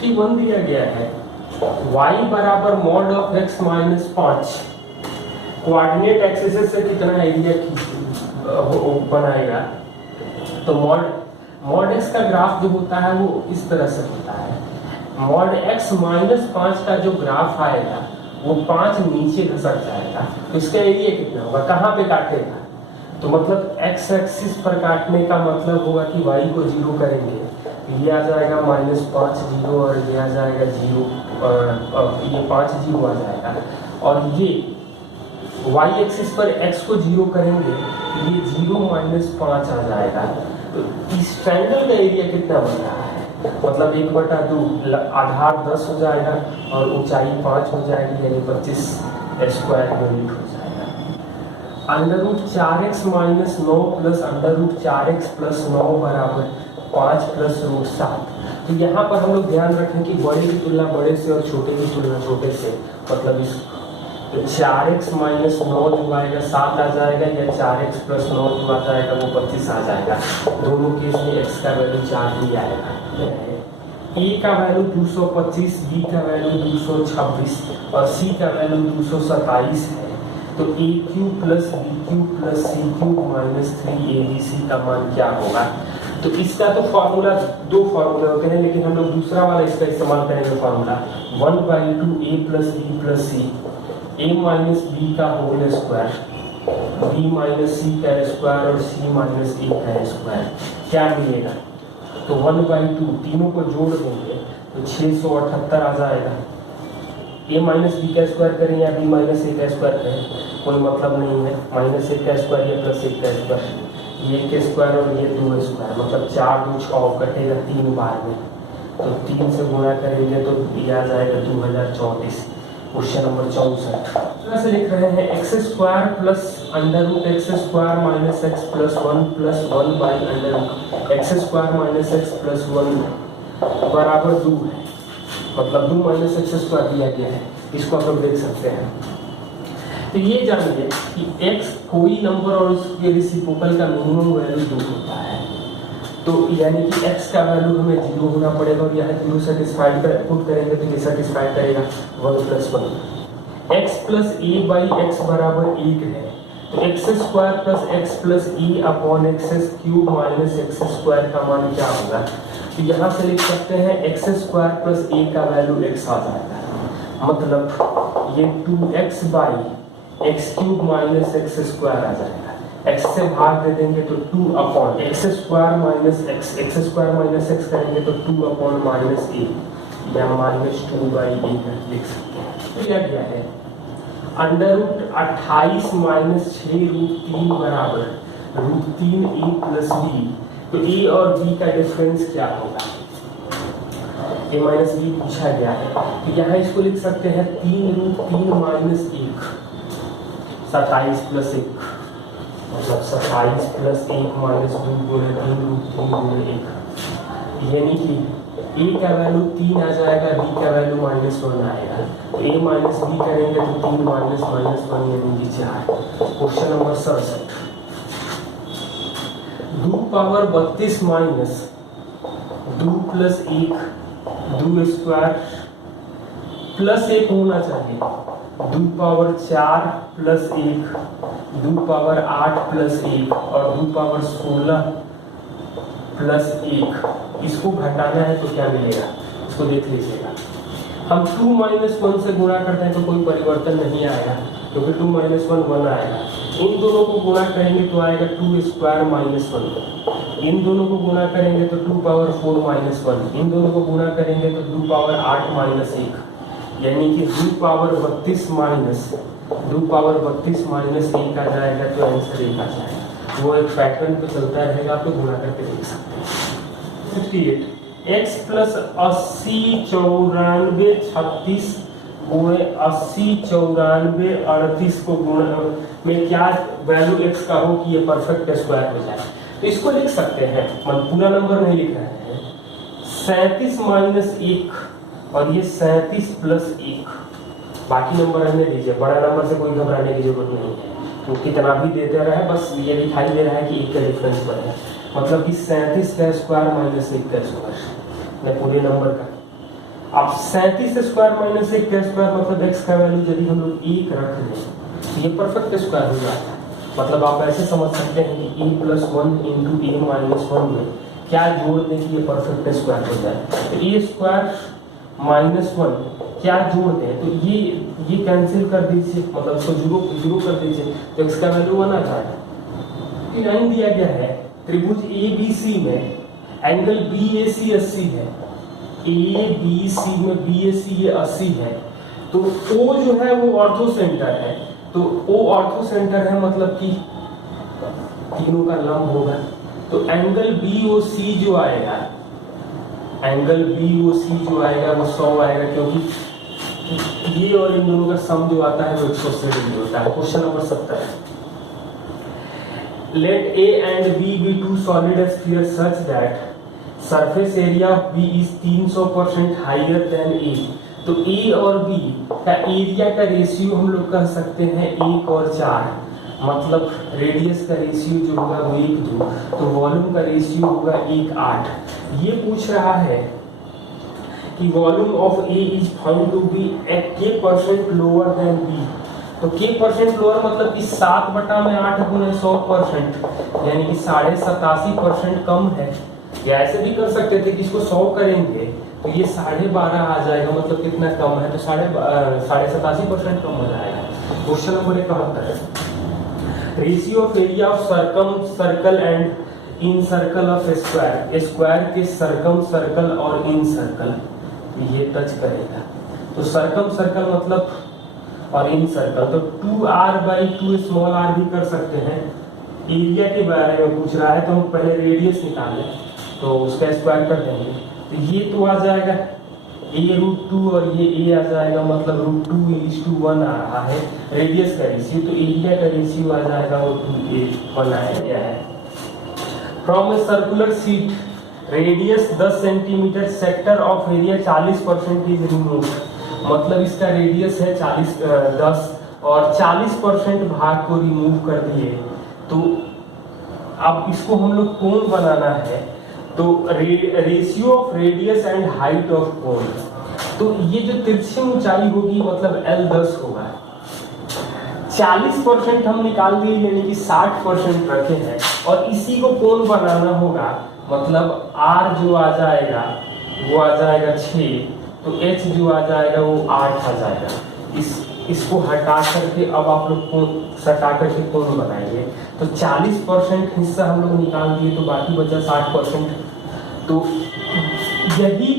61 दिया गया है, y बराबर mod of x minus 5 coordinate axis से कितना एरिया बनाएगा। तो मॉड x का ग्राफ जो होता है वो इस तरह से होता है, मॉड x माइनस 5 का जो ग्राफ आएगा वो 5 नीचे घसक जाएगा, तो इसका एरिया कितना होगा, कहाँ पे काटेगा। तो मतलब x एक्सिस पर काटने का मतलब होगा कि y को 0 करेंगे, ये आ जाएगा -5 0 और ये आ जाएगा 0 और ये 5 0 आ जाएगा, और ये y एक्सिस पर x को 0 करेंगे तो ये 0 -5 आ जाएगा। तो इस ट्रायंगल का एरिया कितना बन रहा है, मतलब 1/2 आधार 10 हो जाएगा और ऊंचाई 5 हो जाएगी, यानी 25 स्क्वायर यूनिट हो जाएगा। √4x - 9 प्लस √4x + 9 बराबर 5 + √7। तो यहाँ पर हम लोग ध्यान रखें कि बड़े की तुलना बड़े से और छोटे की तुलना छोटे से, मतलब इस 4x - 9 जो आएगा 7 आ जाएगा, या 4x + 9 जो आ जाएगा वो 25 आ जाएगा। दोनों केस में x का वैल्यू 4 ही आएगा। a का वैल्यू 225, b का वैल्यू 226 और c का वैल्यू 227 है। तो a³ + b³ + c³ - 3abc का मान क्या होगा। तो इसका तो फॉर्मूला, दो फॉर्मूले होते हैं, लेकिन हम लोग दूसरा वाला इसका इस्तेमाल करेंगे formula 1/2a + b + c, a - b का होल स्क्वायर, b - c का स्क्वायर और c - a का स्क्वायर, क्या मिलेगा। तो 1/2 तीनों को जोड़ देंगे तो 678 आ जाएगा। a - b का स्क्वायर करें या b - a का स्क्वायर करें कोई मतलब नहीं है, -1 का स्क्वायर या +1 का स्क्वायर, ये के स्क्वायर और ये 2 स्क्वायर, मतलब 4 2 6 कटेगा 3 बार में, तो 3 से गुणा करेंगे तो ये आ जाएगा 2034। क्वेश्चन नंबर 64 से लिख रहे हैं x² + √x² - x + 1 + 1/√x² - x + 1 बराबर 2 है, मतलब 2 - x² दिया गया है, इसको आप लोग देख सकते हैं। तो ये जानिए कि x कोई नंबर और उसके रेसिप्रोकल का मिनिमम वैल्यू 2 होता है, तो यानी कि x का वैल्यू हमें 0 होना पड़ेगा, और यहाँ 0 सेटिस्फाइड पुट करेंगे तो ये सेटिस्फाइड करेगा 1 + 1। x + a/x बराबर 1 है, तो x² + x + a/x³ - x² का मान क्या होगा। तो यहाँ से लिख सकते हैं x² + a का वैल्यू x आ जाएगा, मतलब ये 2x/x³ - x² आ जाएगा। x से भाग दे देंगे तो 2/x² - x करेंगे तो 2/-a या -2/a लिख सकते हैं। तो क्या गया है √28 - 6√3 बराबर √3a + b। तो a और b का डिफरेंस क्या होगा, a - b पूछा गया है, तो यहाँ इसको लिख सकते हैं 3√3 - 1 27 + 1, मतलब 27 + 1 - 2 × 3√3 × 1, यानी कि a का वैल्यू 3 आ जाएगा, b का वैल्यू -1 आएगा, तो a - b करेंगे तो 3 - -1 यानी कि 4। Question number 67 2 power 32 minus 2 + 1 2 square plus 1 होना चाहिए, 2 पावर 4 + 1 2 पावर 8 + 1 और 2 पावर 16 + 1, इसको घटाना है तो क्या मिलेगा, इसको देख लीजिएगा। हम 2 - 1 से गुणा करते हैं तो कोई परिवर्तन नहीं आएगा, क्योंकि 2 - 1 आएगा। इन दोनों को गुणा करेंगे तो आएगा 2² - 1, इन दोनों को गुणा करेंगे तो 2 पावर 4 - 1, इन दोनों को गुणा करेंगे तो 2 पावर 8 - 1, यानी कि 2 पावर 32 माइनस 1 आ जाएगा, तो आंसर 1 आ जाएगा। वो एक पैटर्न पे चलता रहेगा, आप लोग गुणा करके देख सकते हैं। 68 x + 80 94 36 गुणे 80 94 38 को गुणा में क्या वैल्यू x का हो कि ये परफेक्ट स्क्वायर हो जाए। तो इसको लिख सकते हैं, मतलब पूरा नंबर नहीं लिख रहे हैं, 37 - 1 और ये 37 + 1, बाकी नंबर रहने दीजिए, बड़ा नंबर से कोई घबराने की जरूरत नहीं है, तो कितना भी देते रहे, बस ये दिखाई दे रहा है कि 1 का डिफरेंस पर है, मतलब कि 37 का स्क्वायर - 1 का स्क्वायर, मैं पूरे नंबर का अब 37 स्क्वायर माइनस 1 का स्क्वायर मतलब x का वैल्यू यदि हम लोग 1 रख दें तो ये परफेक्ट स्क्वायर हो जाता है। मतलब आप ऐसे समझ सकते हैं कि a + 1 × a - 1 में क्या जोड़ दें कि ये परफेक्ट स्क्वायर हो जाए। तो a स्क्वायर माइनस 1 क्या जोड़ दें तो ये कैंसिल कर दीजिए, मतलब इसको जीरो कर दीजिए तो x का वैल्यू 1 आ जाएगा। लाइन दिया गया है त्रिभुज ABC में एंगल BAC 80 है, ABC में BAC ये 80 है, तो O जो है वो ऑर्थो सेंटर है, तो O ऑर्थो सेंटर है मतलब कि तीनों का लंब होगा। तो एंगल BOC जो आएगा, एंगल BOC जो आएगा वो 100 आएगा, क्योंकि ये और इन दोनों का सम जो आता है वो 180 डिग्री होता है। Question number 70, let A and B be two solid spheres such that surface area of B is 300% higher than A। तो A और B का एरिया का रेशियो हम लोग कह सकते हैं 1 और 4, मतलब रेडियस का रेशियो जो होगा वो 1:2, तो वॉल्यूम का रेशियो होगा 1:8। ये पूछ रहा है कि volume of A is found to be at K% lower than B। तो K% लोअर मतलब कि 7/8 × 100%, यानी कि 87.5% कम है। या ऐसे भी कर सकते थे कि इसको 100 करेंगे तो ये 12.5 आ जाएगा, मतलब कितना कम है, तो 87.5% कम हो जाएगा। Question number 71, ratio of area of circle and in circle of square, square के सर्कल और इन सर्कल ये टच करेगा। तो सर्कल मतलब और इन सर्कल, तो 2r/2 स्मॉल r भी कर सकते हैं। एरिया के बारे में पूछ रहा है तो हम पहले रेडियस निकालें, तो उसका स्क्वायर कर देंगे, तो ये तो आ जाएगा a√2 और ये a आ जाएगा, मतलब √2:1 आ रहा है रेडियस का रेशियो, तो एरिया का रेशियो आ जाएगा वो 2:1 आया गया है। From a circular sheet radius 10 centimetre, sector of area 40% is removed, मतलब इसका रेडियस है 10 और 40% भाग को रिमूव कर दिए। तो अब इसको हम लोग कोण बनाना है, तो ratio of radius and height of कोण, तो ये जो तिरछी ऊंचाई होगी मतलब L 10 होगा। 40% हम निकाल दिए यानी कि 60% रखे हैं, और इसी को कोण बनाना होगा, मतलब R जो आ जाएगा वो आ जाएगा 6, तो H जो आ जाएगा वो 8 आ जाएगा। इसको हटा करके अब आप लोग कोण सटा करके कोण बनाएंगे, तो 40% हिस्सा हम लोग निकाल दिए तो बाकी बचा 60%। तो यही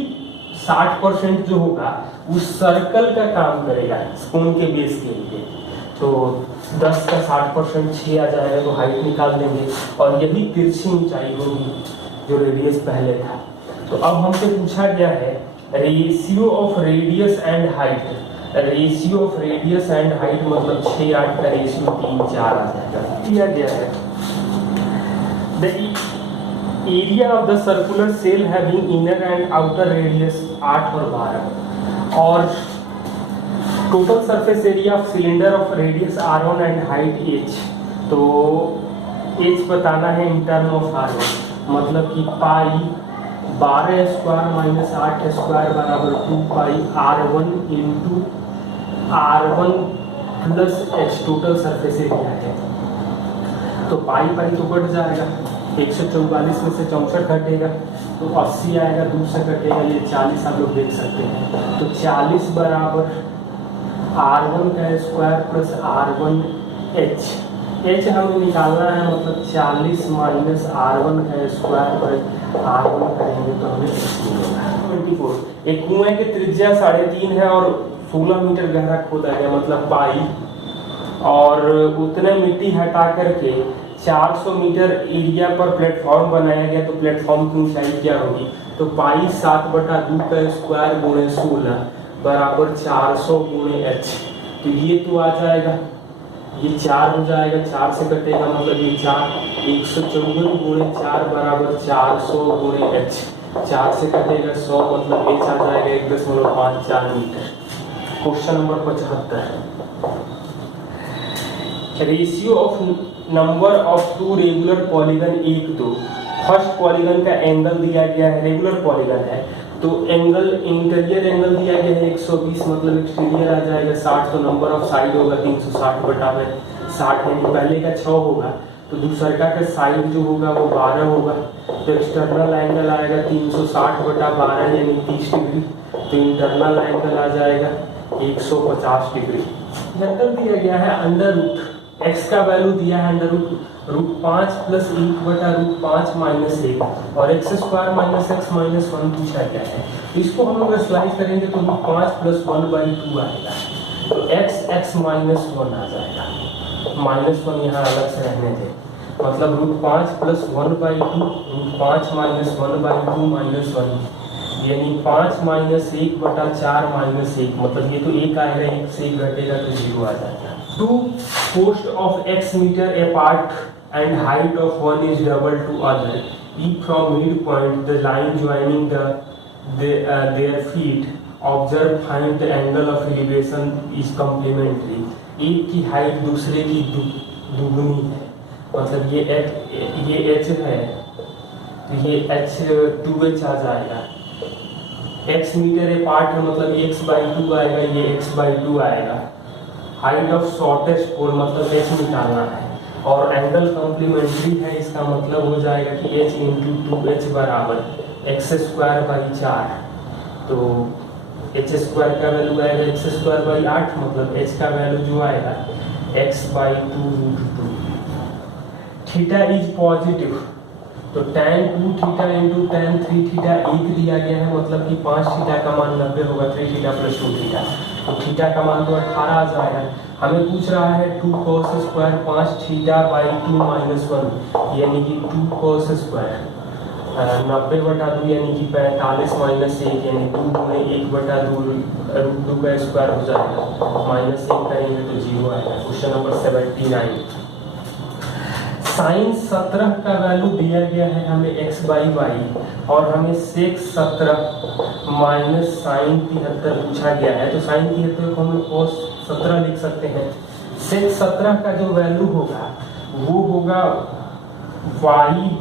60% जो होगा वो सर्कल का काम करेगा कोण के बेस के लिए। तो 10 का 60% 6 आ जाएगा, तो हाइट निकाल देंगे, और यही तिरछी ऊंचाई होगी जो रेडियस पहले था। तो अब हमसे पूछा गया है ratio of radius and height, ratio of radius and height मतलब 6:8 का रेशियो 3:4 आ जाएगा। दिया गया है the area of the circular shell having inner and outer radius 8 और 12, और total surface area of cylinder of radius R1 and height H। तो H बताना है इन टर्म ऑफ R1, मतलब कि पाई 12 स्क्वायर माइनस 8 स्क्वायर बराबर 2πr1 into R1 plus H total surface area है। तो पाई तो कट जाएगा, 144 में से 64 घटेगा तो 80 आएगा, 2 से कटेगा ये 40 आप लोग देख सकते हैं। तो 40 बराबर R1 का स्क्वायर प्लस R1 H हमें निकालना है, मतलब 40 माइनस R1 का स्क्वायर पर R1 करेंगे तो हमें 24। एक कुएं की त्रिज्या 3.5 है और 16 मीटर गहरा खोदा गया, मतलब पाई, और उतने मिट्टी हटा करके 400 मीटर एरिया पर प्लेटफॉर्म बनाया गया, तो प्लेटफॉर्म की ऊंचाई क्या होगी, तो पाई 7/2 का स्क्वायर गुणे 16 बराबर 400 गुणे H। तो ये तो आ जाएगा, ये 4 हो जाएगा, 4 से कटेगा मतलब ये 4, 154 गुणे 4 बराबर 400 गुणे H, 4 से कटेगा 100 मतलब H आ जाएगा 1.54 metre. Question number 75, ratio of number of 2 regular polygon 1 2। First polygon का एंगल दिया गया है, रेगुलर पॉलीगन है, तो एंगल इंटीरियर एंगल दिया गया है 120, मतलब एक्सटीरियर आ जाएगा 60, तो नंबर ऑफ साइड होगा 360 बटा में 60, यानी पहले का 6 होगा, तो दूसरे का साइड जो होगा वो 12 होगा, तो एक्सटर्नल एंगल आएगा 360 बटा 12 यानी 30 डिग्री, तो इंटरनल एंगल आ जाएगा 150 डिग्री। एंगल दिया गया है अंडर रूट एक्स का वैल्यू दिया है अंडर रूट 5 प्लस 1 बटा रूट 5 माइनस 1 और x square minus x minus 1 पूछा गया है। तो इसको हम लोग स्लाइस करेंगे तो रूट 5 प्लस 1/2 आएगा, तो एक्स माइनस 1 आ जाएगा, -1 यहाँ अलग से रहने दें, मतलब root 5 plus 1/2 root 5 minus 1/2 minus 1 यानी 5 माइनस 1 बटा 4 माइनस 1, मतलब ये तो 1 आएगा, 1 से 1 घटेगा तो 0 आ जाएगा। 2 posts of x meter apart and height of one is double to other. If from midpoint the line joining their feet, observe find the angle of elevation is complementary. एक की हाइट दूसरे की दुगनी है, मतलब ये h है, ये h 2h आ जाएगा, x मीटर अपार्ट है मतलब x/2 आएगा, ये x/2 आएगा। हाइट ऑफ शॉर्टेस्ट पोल मतलब h निकालना है, और एंगल कॉम्प्लीमेंट्री है, इसका मतलब हो जाएगा कि h × 2h बराबर x²/4, तो h² का वैल्यू आएगा x²/8, मतलब h का वैल्यू जो आएगा x/2√2। थीटा इज पॉजिटिव, तो tan 2 theta into tan 3 theta 1 दिया गया है, मतलब कि 5 थीटा का मान 90 होगा, 3 थीटा प्लस 2 थीटा, तो थीटा का मान तो 18 आ जाएगा। हमें पूछ रहा है 2 cos स्क्वायर 5 थीटा/2 माइनस 1 यानी कि 2 cos स्क्वायर 90/2 यानी कि 45 माइनस 1 यानी 2 गुणे 1/2 √2 का स्क्वायर हो जाएगा, -1 करेंगे तो 0 आएगा। Question number 79। साइन 17 का वैल्यू दिया गया है हमें x/y और हमें सेक 17 माइनस साइन 73 पूछा गया है, तो साइन 73 को हम cos 17 लिख सकते हैं। सेक 17 का जो वैल्यू होगा वो होगा y/√y²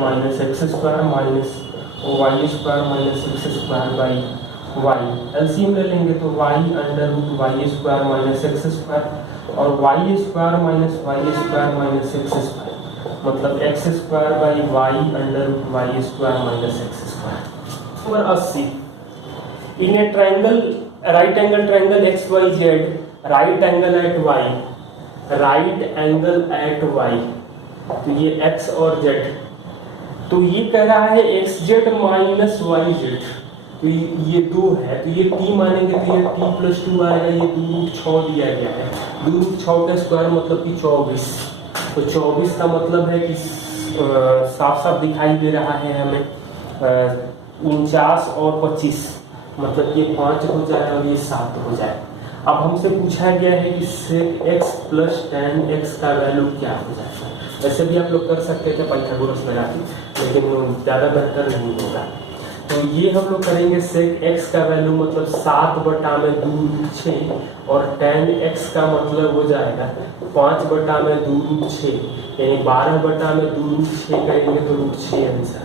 minus x² minus y² minus x²/y। LCM ले लेंगे तो y/√y² माइनस x² और y² minus y² minus x², मतलब x²/y √y² minus x²। Number 80। In a triangle right angle triangle XYZ, right angle at y, तो ये x और z, तो ये कह रहा है xz माइनस yz, तो ये 2 है, तो ये t मानेंगे तो ये t + 2 आएगा, ये 2√6 दिया गया है, 2√6 का स्क्वायर मतलब कि 24, तो 24 का मतलब है कि साफ साफ दिखाई दे रहा है हमें 49 और 25, मतलब ये 5 हो जाए और ये 7 हो जाए। अब हमसे पूछा गया है कि sec x plus tan x का वैल्यू क्या हो जाएगा। वैसे भी आप लोग कर सकते थे पाइथागोरस लगा के, लेकिन ज़्यादा बेहतर नहीं होगा। तो ये हम लोग करेंगे sec x का वैल्यू मतलब 7/2√6 और tan x का मतलब हो जाएगा 5/2√6 यानी 12/2√6 करेंगे तो √6 आंसर